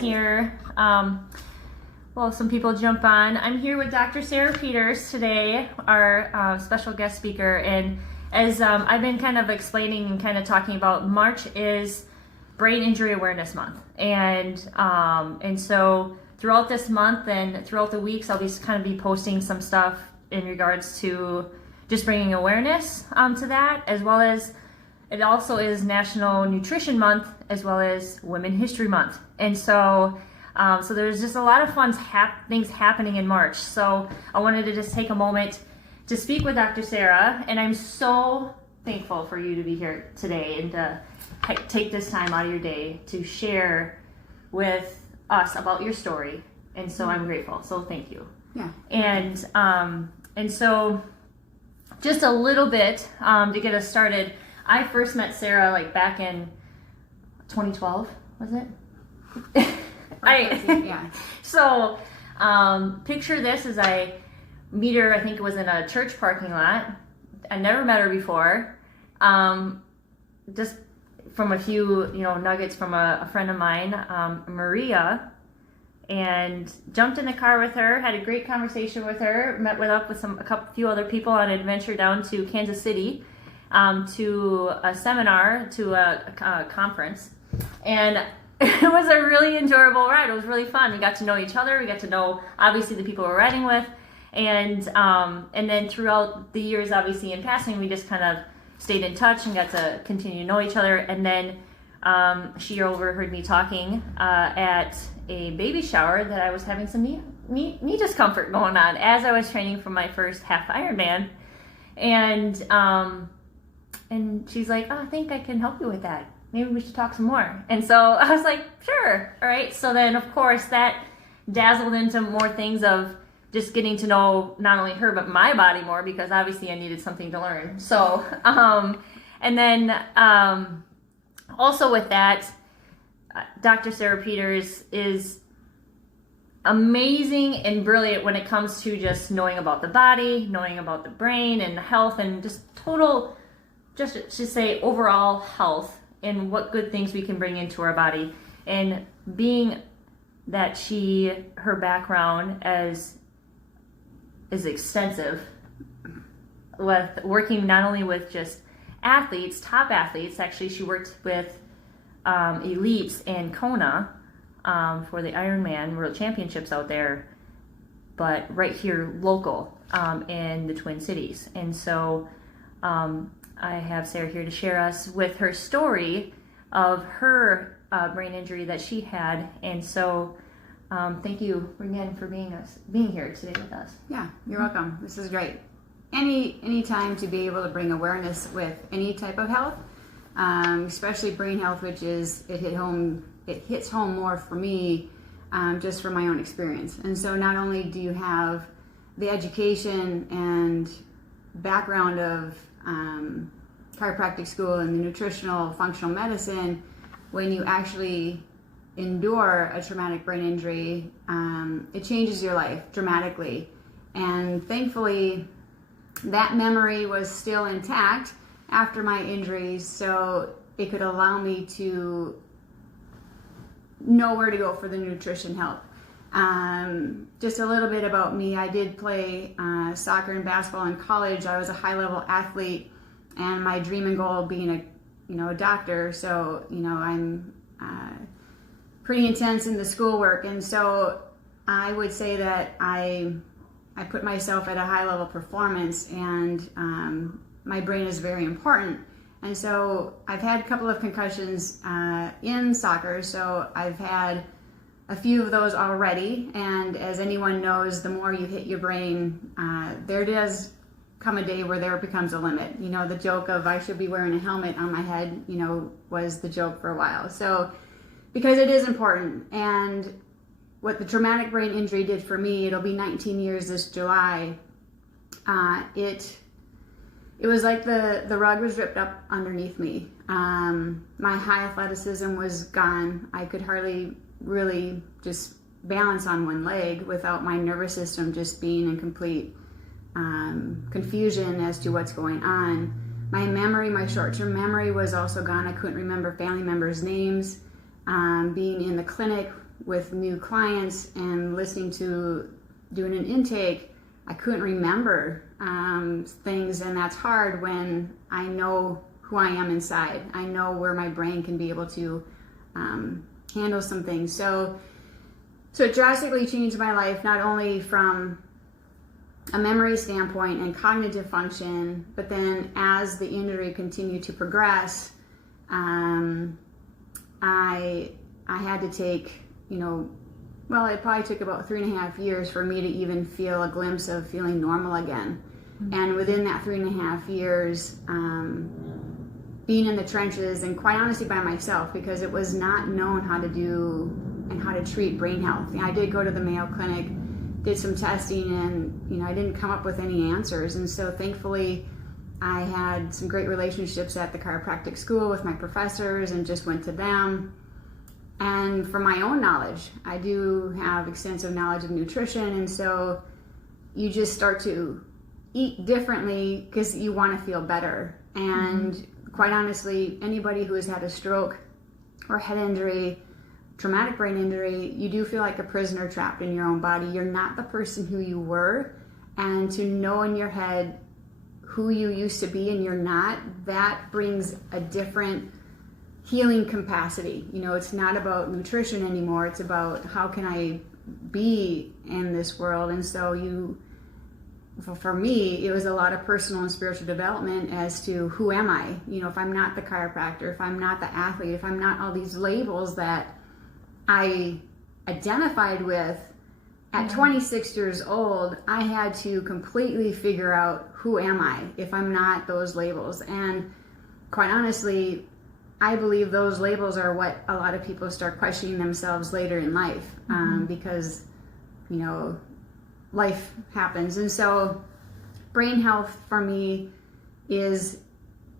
here. Well, some people jump on. I'm here with Dr. Sarah Peters today, our special guest speaker. And as I've been kind of explaining and kind of talking about, March is Brain Injury Awareness Month. And so throughout this month and throughout the weeks, I'll be kind of be posting some stuff in regards to just bringing awareness to that, as well as it also is National Nutrition Month, as well as Women History Month. And so there's just a lot of fun things happening in March. So I wanted to just take a moment to speak with Dr. Sarah, and I'm so thankful for you to be here today and to take this time out of your day to share with us about your story. And so I'm grateful. So thank you. Yeah. And so just a little bit to get us started. I first met Sarah like back in 2012, was it? Yeah. So picture this as I meet her, I think it was in a church parking lot. I never met her before. Just from a few, nuggets from a friend of mine, Maria, and jumped in the car with her, had a great conversation with her, met up with a few other people on an adventure down to Kansas City to a seminar, to a conference. And it was a really enjoyable ride. It was really fun. We got to know each other. We got to know, obviously, the people we're riding with. And then throughout the years, obviously, in passing, we just kind of stayed in touch and got to continue to know each other. And then she overheard me talking at a baby shower that I was having some knee discomfort going on as I was training for my first half Ironman. And she's like, oh, I think I can help you with that. Maybe we should talk some more. And so I was like, sure. All right. So then, of course, that dazzled into more things of just getting to know not only her, but my body more, because obviously I needed something to learn. So, and then also with that, Dr. Sarah Peters is amazing and brilliant when it comes to just knowing about the body, knowing about the brain and the health, and just total, just to say overall health and what good things we can bring into our body. And being that her background is extensive, with working not only with just athletes, top athletes. Actually, she worked with elites in Kona for the Ironman World Championships out there, but right here local in the Twin Cities. And so I have Sarah here to share us with her story of her brain injury that she had. And so thank you again for being here today with us. Yeah, you're welcome. This is great. Any time to be able to bring awareness with any type of health, especially brain health, which is it hits home more for me, just from my own experience. And so not only do you have the education and background of chiropractic school and the nutritional functional medicine, when you actually endure a traumatic brain injury, it changes your life dramatically. And thankfully, that memory was still intact after my injuries, so it could allow me to know where to go for the nutrition help. Just a little bit about me. I did play soccer and basketball in college. I was a high-level athlete, and my dream and goal being a doctor. So I'm pretty intense in the schoolwork, and so I would say that I put myself at a high level performance, and my brain is very important. And so I've had a couple of concussions in soccer, so I've had a few of those already. And as anyone knows, the more you hit your brain, there does come a day where there becomes a limit. The joke of I should be wearing a helmet on my head, was the joke for a while. So because it is important, and what the traumatic brain injury did for me, it'll be 19 years this July. It was like the rug was ripped up underneath me. My high athleticism was gone. I could hardly really just balance on one leg without my nervous system just being in complete confusion as to what's going on. My memory, my short-term memory was also gone. I couldn't remember family members' names. Being in the clinic with new clients and listening to doing an intake, I couldn't remember things, and that's hard when I know who I am inside. I know where my brain can be able to handle some things. So it drastically changed my life, not only from a memory standpoint and cognitive function, but then as the injury continued to progress, I had to take, it probably took about 3.5 years for me to even feel a glimpse of feeling normal again. Mm-hmm. And within that 3.5 years, being in the trenches, and quite honestly by myself, because it was not known how to do and how to treat brain health. I did go to the Mayo Clinic, did some testing, and I didn't come up with any answers. And so thankfully I had some great relationships at the chiropractic school with my professors and just went to them. And for my own knowledge, I do have extensive knowledge of nutrition, and so you just start to eat differently because you want to feel better. And quite honestly, anybody who has had a stroke or head injury, traumatic brain injury, you do feel like a prisoner trapped in your own body. You're not the person who you were, and to know in your head who you used to be and you're not, that brings a different healing capacity. It's not about nutrition anymore. It's about how can I be in this world. And so for me, it was a lot of personal and spiritual development as to who am I? If I'm not the chiropractor, if I'm not the athlete, if I'm not all these labels that I identified with at 26 years old, I had to completely figure out who am I if I'm not those labels. And quite honestly, I believe those labels are what a lot of people start questioning themselves later in life, because, life happens. And so brain health for me is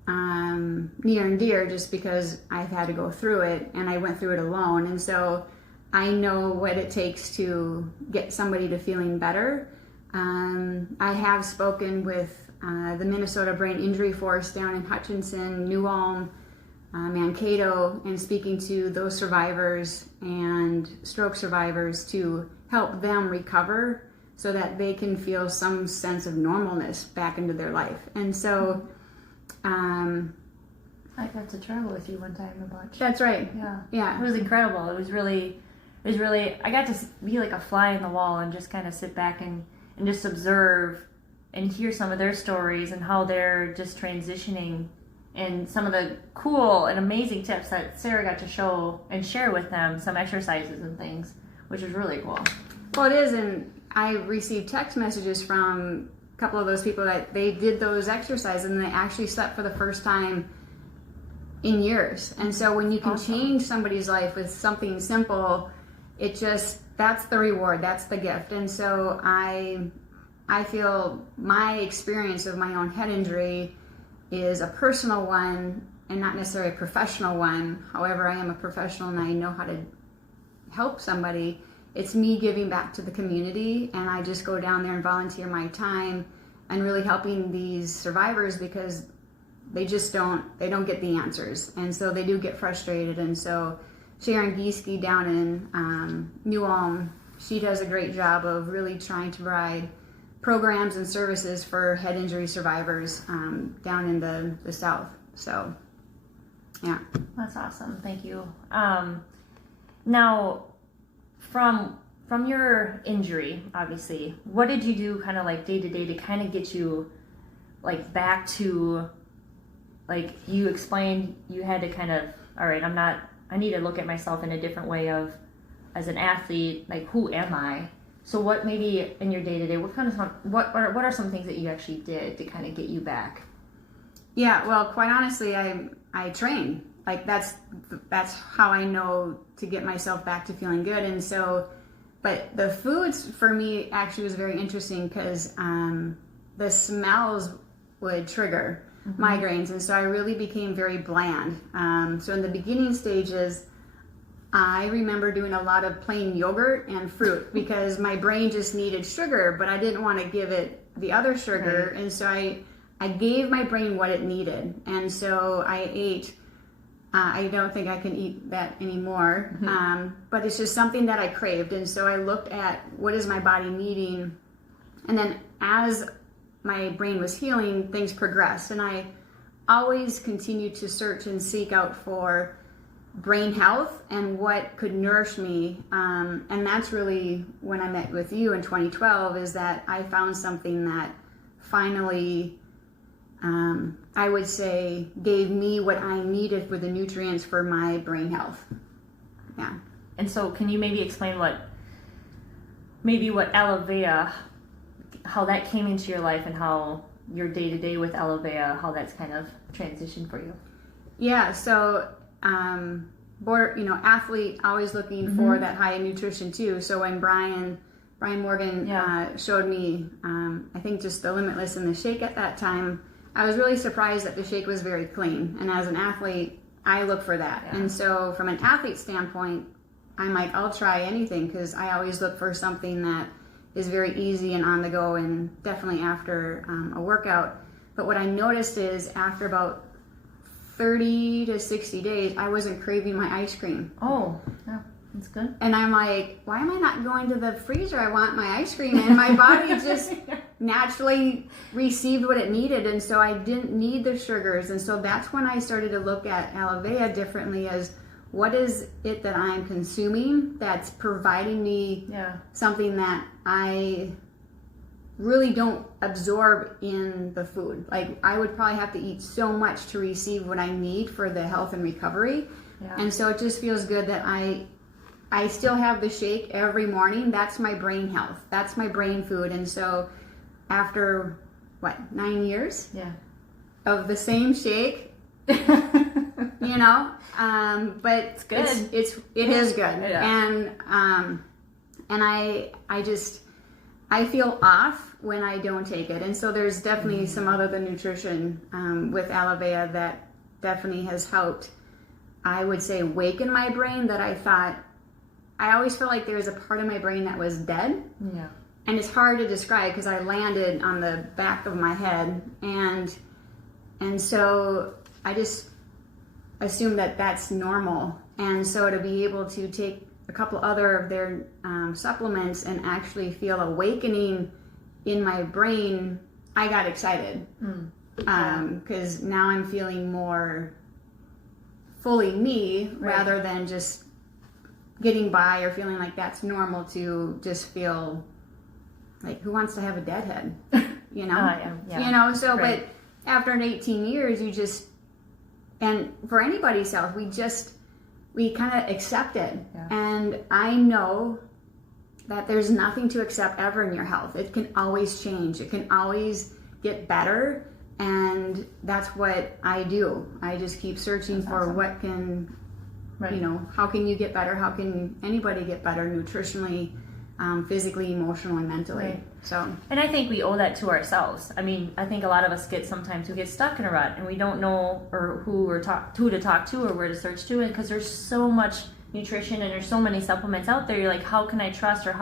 near and dear just because I've had to go through it, and I went through it alone. And so I know what it takes to get somebody to feeling better. I have spoken with the Minnesota Brain Injury Force down in Hutchinson, New Ulm, Mankato, and speaking to those survivors and stroke survivors to help them recover so that they can feel some sense of normalness back into their life. And so I got to travel with you one time a bunch. That's right. Yeah. It was incredible. It was really, I got to be like a fly on the wall and just kind of sit back and just observe and hear some of their stories and how they're just transitioning, and some of the cool and amazing tips that Sarah got to show and share with them, some exercises and things, which was really cool. Well, it is, and I received text messages from a couple of those people that they did those exercises and they actually slept for the first time in years. And so when you can change somebody's life with something simple, that's the reward, that's the gift. And so I feel my experience of my own head injury is a personal one and not necessarily a professional one. However, I am a professional and I know how to help somebody. It's me giving back to the community, and I just go down there and volunteer my time and really helping these survivors because they don't get the answers, and so they do get frustrated. And so Sharon Gieske down in New Ulm, she does a great job of really trying to provide programs and services for head injury survivors down in the South. So, yeah. That's awesome. Thank you. Now, from your injury, obviously, what did you do kind of like day to day to kind of get you like back to, like you explained you had to kind of, all right, I need to look at myself in a different way of, as an athlete, like who am I? So what maybe in your day to day, what are some things that you actually did to kind of get you back? Yeah, well, quite honestly, I train. Like that's how I know to get myself back to feeling good. And so, but the foods for me actually was very interesting because the smells would trigger migraines, and so I really became very bland. So in the beginning stages, I remember doing a lot of plain yogurt and fruit because my brain just needed sugar, but I didn't want to give it the other sugar. Right. And so I gave my brain what it needed. And so I ate I don't think I can eat that anymore. But it's just something that I craved. And so I looked at what is my body needing. And then as my brain was healing, things progressed. And I always continued to search and seek out for brain health and what could nourish me. And that's really when I met with you in 2012, is that I found something that finally, I would say, gave me what I needed for the nutrients for my brain health. Yeah. And so can you maybe explain what Elevea, how that came into your life and how your day-to-day with Elevea, how that's kind of transitioned for you? Yeah, so athlete, always looking for that high in nutrition too. So when Brian Morgan showed me, I think just the Limitless and the shake at that time, I was really surprised that the shake was very clean. And as an athlete, I look for that. Yeah. And so from an athlete standpoint, I'm like, I'll try anything, because I always look for something that is very easy and on the go, and definitely after a workout. But what I noticed is after about 30 to 60 days, I wasn't craving my ice cream. Oh, yeah, that's good. And I'm like, why am I not going to the freezer? I want my ice cream. And my body just naturally received what it needed. And so I didn't need the sugars. And so that's when I started to look at Elevea differently, as what is it that I'm consuming that's providing me something that I really don't absorb in the food. Like, I would probably have to eat so much to receive what I need for the health and recovery. Yeah. And so it just feels good that I still have the shake every morning. That's my brain health. That's my brain food. And so after 9 years of the same shake, but it's good. It is good. Yeah. And I feel off when I don't take it. And so there's definitely some other than nutrition with Elevea that definitely has helped, I would say, awaken my brain that I thought, I always felt like there was a part of my brain that was dead. Yeah. And it's hard to describe because I landed on the back of my head. And so I just assume that that's normal. And so to be able to take a couple other of their supplements and actually feel awakening in my brain, I got excited. Because now I'm feeling more fully me, rather than just getting by or feeling like that's normal, to just feel like, who wants to have a deadhead? So but after 18 years, you just, and for anybody's health, we kind of accept it. Yeah. And I know that there's nothing to accept ever in your health. It can always change. It can always get better. And that's what I do. I just keep searching for what can, how can you get better? How can anybody get better nutritionally, physically, emotionally, mentally? Right. So, and I think we owe that to ourselves. I mean, I think a lot of us get stuck in a rut, and we don't know who to talk to or where to search to, because there's so much nutrition and there's so many supplements out there. You're like, how can I trust, or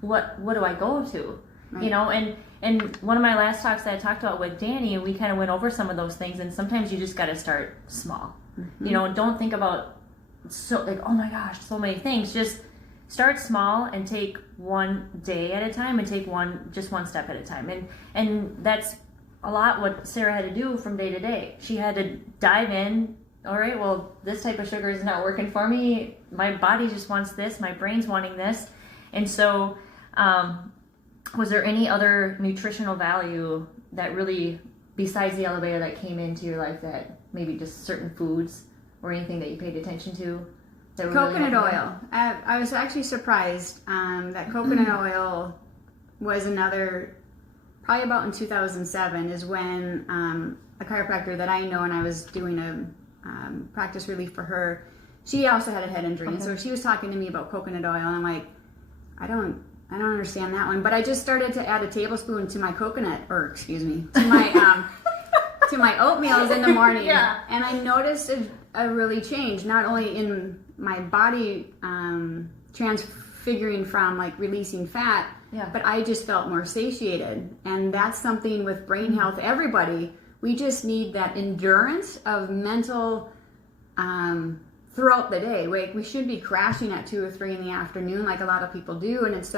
what do I go to? Right. And one of my last talks that I talked about with Danny, and we kind of went over some of those things, and sometimes you just got to start small. Mm-hmm. Don't think about oh my gosh, so many things. Just start small and take one day at a time, and take one step at a time. And that's a lot what Sarah had to do from day to day. She had to dive in. All right, well, this type of sugar is not working for me. My body just wants this. My brain's wanting this. And so, was there any other nutritional value that really, besides the Elevea, that came into your life, that maybe just certain foods or anything that you paid attention to? Coconut oil. I was actually surprised that coconut oil was another, probably about in 2007 is when a chiropractor that I know, and I was doing a practice relief for her, she also had a head injury. And so she was talking to me about coconut oil, and I'm like, I don't understand that one. But I just started to add a tablespoon to my to my to my oatmeals in the morning. Yeah. And I noticed a really change, not only in my body transfiguring from releasing fat, but I just felt more satiated. And that's something with brain health, everybody, we just need that endurance of mental throughout the day. We should be crashing at 2 or 3 in the afternoon like a lot of people do, and it's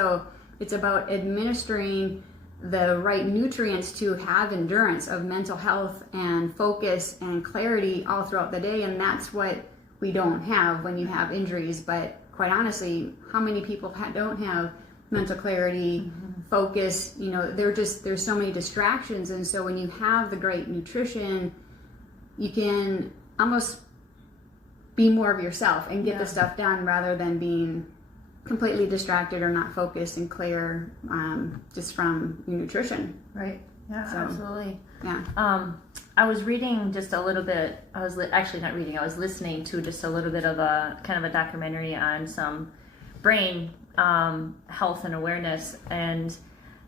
about administering the right nutrients to have endurance of mental health and focus and clarity all throughout the day, and that's what we don't have when you have injuries. But quite honestly, how many people don't have mental clarity, focus? There's so many distractions, and so when you have the great nutrition, you can almost be more of yourself and get the stuff done rather than being completely distracted or not focused and clear just from your nutrition. Right. Yeah, so, absolutely. Yeah. I was reading just a little bit. I was actually not reading. I was listening to just a little bit of a kind of a documentary on some brain health and awareness, and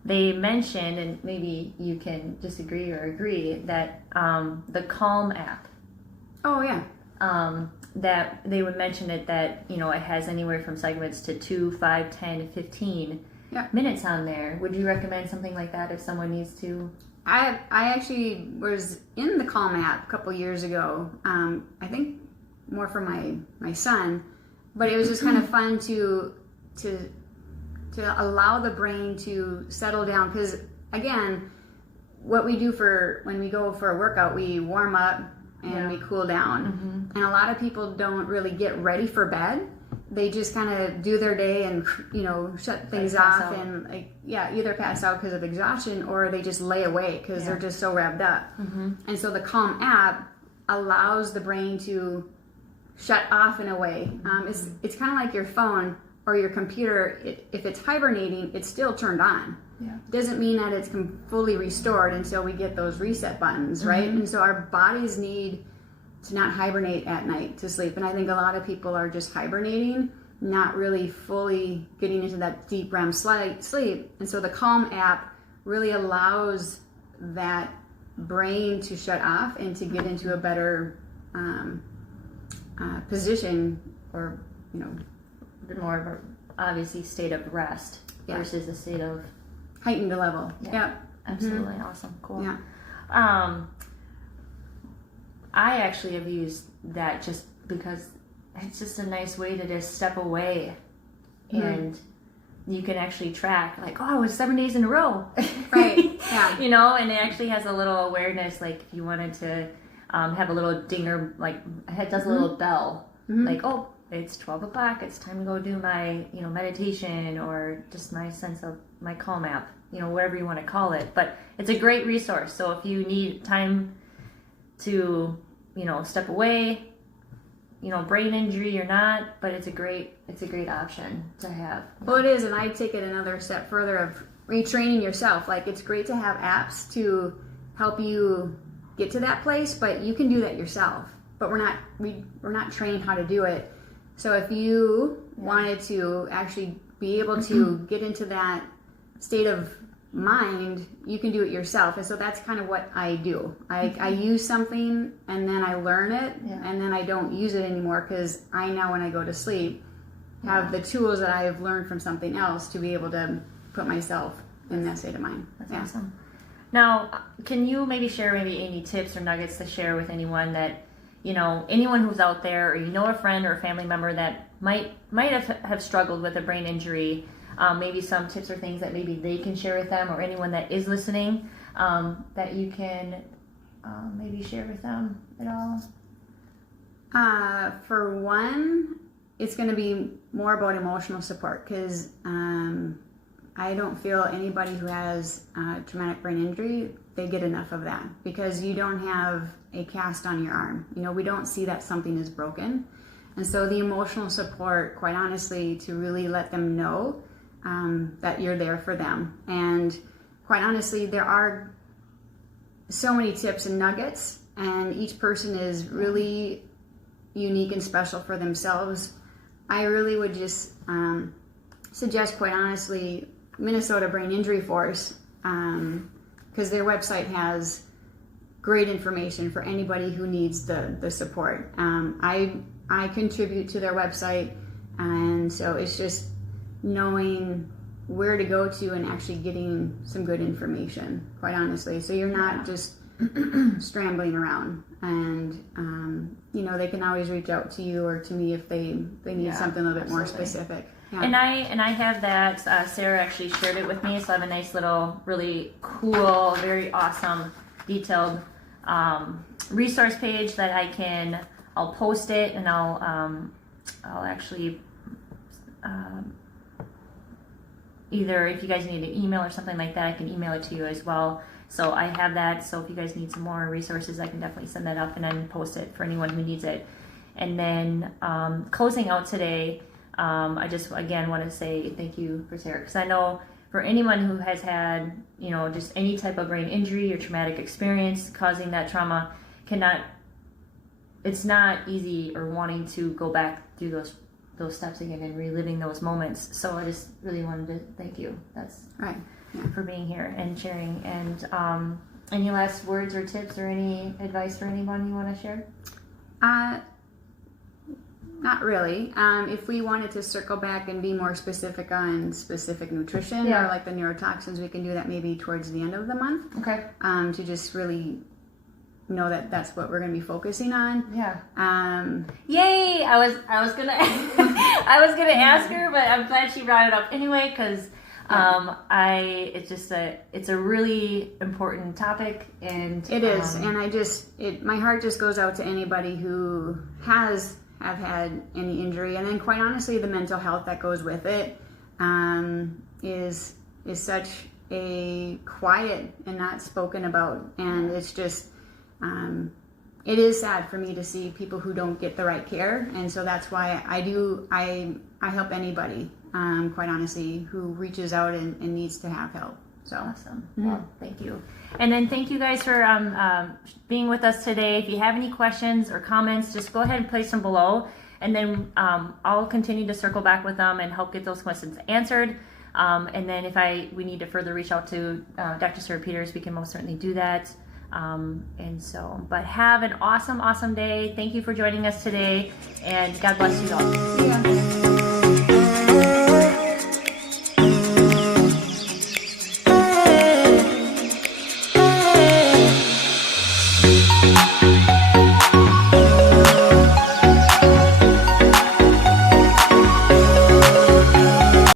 they mentioned, and maybe you can disagree or agree, that the Calm app. Oh yeah. That they would mention it, that it has anywhere from segments to 2, 5, 10, 15 minutes on there. Would you recommend something like that if someone needs to? I actually was in the Calm app a couple years ago. I think more for my son, but it was just kind of fun to allow the brain to settle down, because again, what we do when we go for a workout, we warm up and we cool down. And a lot of people don't really get ready for bed. They just kind of do their day and shut things off and either pass out because of exhaustion, or they just lay awake because they're just so revved up. And so the Calm app allows the brain to shut off in a way. It's kind of like your phone or your computer. If it's hibernating, it's still turned on. It doesn't mean that it's fully restored until we get those reset buttons, right? And so our bodies need to not hibernate at night to sleep. And I think a lot of people are just hibernating, not really fully getting into that deep REM sleep. And so the Calm app really allows that brain to shut off and to get into a better position, or more of a obviously state of rest versus a state of heightened level. Absolutely. Awesome. Cool. I actually have used that just because it's just a nice way to just step away, and you can actually track, like, oh, it was 7 days in a row. Right. And it actually has a little awareness, like if you wanted to have a little dinger, like it does a little bell, like, oh, it's 12 o'clock, it's time to go do my meditation, or just my sense of my Calm app, whatever you want to call it. But it's a great resource. So if you need time to step away, brain injury or not, but it's a great option to have. Well, it is, and I take it another step further of retraining yourself. Like, it's great to have apps to help you get to that place, but you can do that yourself. But we're not trained how to do it. So if you wanted to actually be able to get into that state of mind, you can do it yourself. And so that's kind of what I do. I use something, and then I learn it, and then I don't use it anymore, because I now, when I go to sleep, have the tools that I have learned from something else to be able to put myself in that state of mind. That's awesome. Now, can you maybe share any tips or nuggets to share with anyone that, anyone who's out there, or a friend or a family member that might have struggled with a brain injury, maybe some tips or things that maybe they can share with them, or anyone that is listening, that you can maybe share with them at all? For one, it's going to be more about emotional support, because I don't feel anybody who has traumatic brain injury, they get enough of that, because you don't have a cast on your arm. We don't see that something is broken. And so the emotional support, quite honestly, to really let them know that you're there for them. And quite honestly, there are so many tips and nuggets, and each person is really unique and special for themselves. I really would just suggest, quite honestly, Minnesota Brain Injury Force, because their website has great information for anybody who needs the support. I contribute to their website, and so it's just knowing where to go to and actually getting some good information, quite honestly. So you're not just scrambling around. And they can always reach out to you or to me if they need something a little bit more specific. Yeah. And I have that. Sarah actually shared it with me, so I have a nice little, really cool, very awesome, detailed resource page that I'll post it, and I'll actually either if you guys need an email or something like that, I can email it to you as well. So I have that. So if you guys need some more resources, I can definitely send that up and then post it for anyone who needs it. And then closing out today. I just, again, want to say thank you for Sarah, because I know for anyone who has had, just any type of brain injury or traumatic experience causing that trauma, it's not easy or wanting to go back through those steps again and reliving those moments. So I just really wanted to thank you. That's right. Yeah. For being here and sharing. And any last words or tips or any advice for anyone you want to share? Not really. If we wanted to circle back and be more specific on specific nutrition or like the neurotoxins, we can do that maybe towards the end of the month. Okay. To just really know that that's what we're going to be focusing on. Yeah. Yay! I was gonna I was gonna ask her, but I'm glad she brought it up anyway, because it's a really important topic, and it is. And my heart just goes out to anybody who have had any injury, and then quite honestly the mental health that goes with it is such a quiet and not spoken about, and it's just it is sad for me to see people who don't get the right care, and so that's why I help anybody, quite honestly, who reaches out and needs to have help. So awesome. Well, thank you. And then thank you guys for being with us today. If you have any questions or comments, just go ahead and place them below. And then I'll continue to circle back with them and help get those questions answered. And then if we need to further reach out to Dr. Sarah Peters, we can most certainly do that. But have an awesome, awesome day. Thank you for joining us today, and God bless you all. See ya.